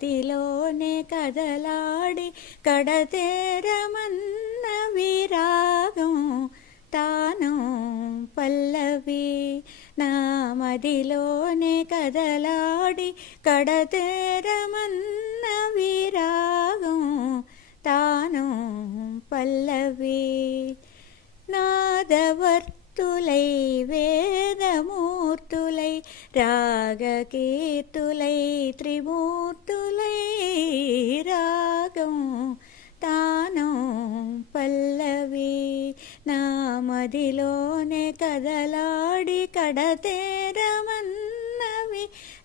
గదిలోనే కదలాడి కడతేరమన్న విరాగం తాను పల్లవి. నా మదిలోనే కదలాడి కడతేరమన్న విరాగం తాను పల్లవి. నాదవర్తులై వేదము రాగకీర్తులై త్రిమూర్తులై రాగం తాను పల్లవి నా మదిలోనే కదలాడి కడతేరమన్నవి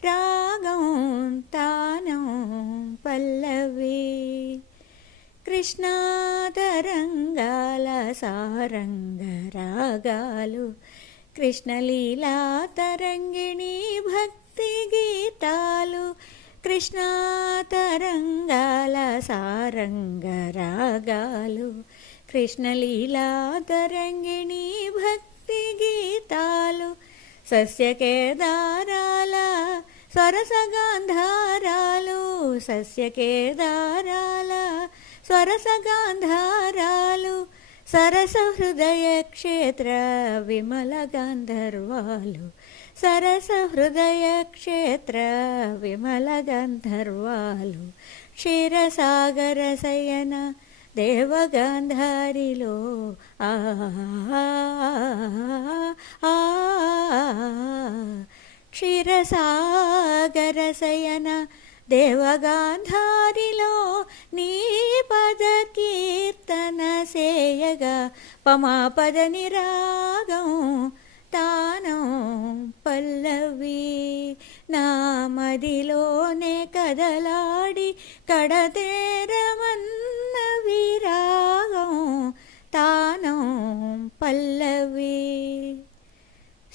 రాగం తాను పల్లవి కృష్ణాతరంగాల సారంగ రాగాలు కృష్ణలీలా తరంగిణి భక్తి గీతాలు కృష్ణాతరంగాల సారంగ రాగాలు కృష్ణలీలా తరంగిణి భక్తి గీతాలు సస్యకేదారాల స్వరసగాంధారాలు సస్యకేదారాల స్వరసగాంధారాలు సరసహృదయ క్షేత్ర విమల గంధర్వాలు సరసహృదయ క్షేత్ర విమల గంధర్వాలు క్షీరసాగర శయన దేవగాంధారిలో ఆ క్షీరసాగర శయన దేవగాంధారిలో నీ పద సేయగా పమాపద నిరాగం తానం పల్లవి. నా మదిలోనే కదలాడి కడతేరమన్న విరాగం తానం పల్లవి.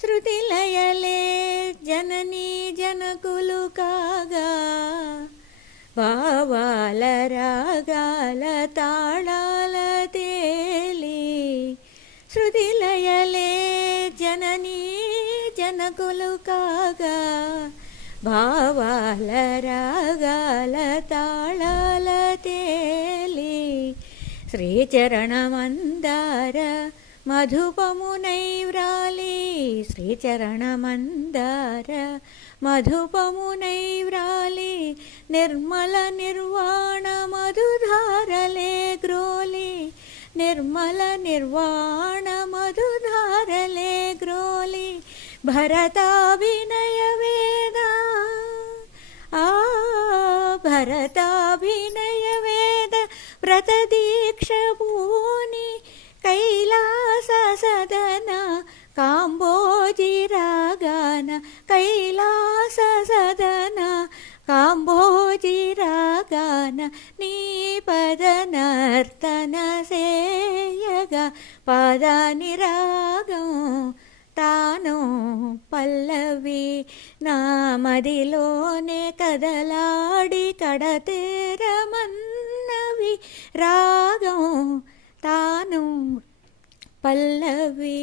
శృతిలయలే జననీ జనకులు కాగా భావాల శృతిలయలే జననీ జనకులు కాగా భావాల రాగాల తాళాల తేలి శ్రీచరణమందార మధుపమునై వ్రాలి. శ్రీచరణమందార మధుపమునై వ్రాలి. నిర్మల నిర్వాణ మధుధారలే గ్రోలి. నిర్మల నిర్వాణ మధుధారలే గ్రోలి భరతాభినయ వేద. ఆ భరతాభినయ వేద వ్రతదీక్ష భూని కైలాస సదన కాంబోజి రాగాన కైలాస సదన కాంబోజి రాగాన నీ పద నర్తన సేయగా పదాని రాగం తాను పల్లవి నా మదిలోనే కదలాడి కడతేరమన్నవి రాగం తాను పల్లవి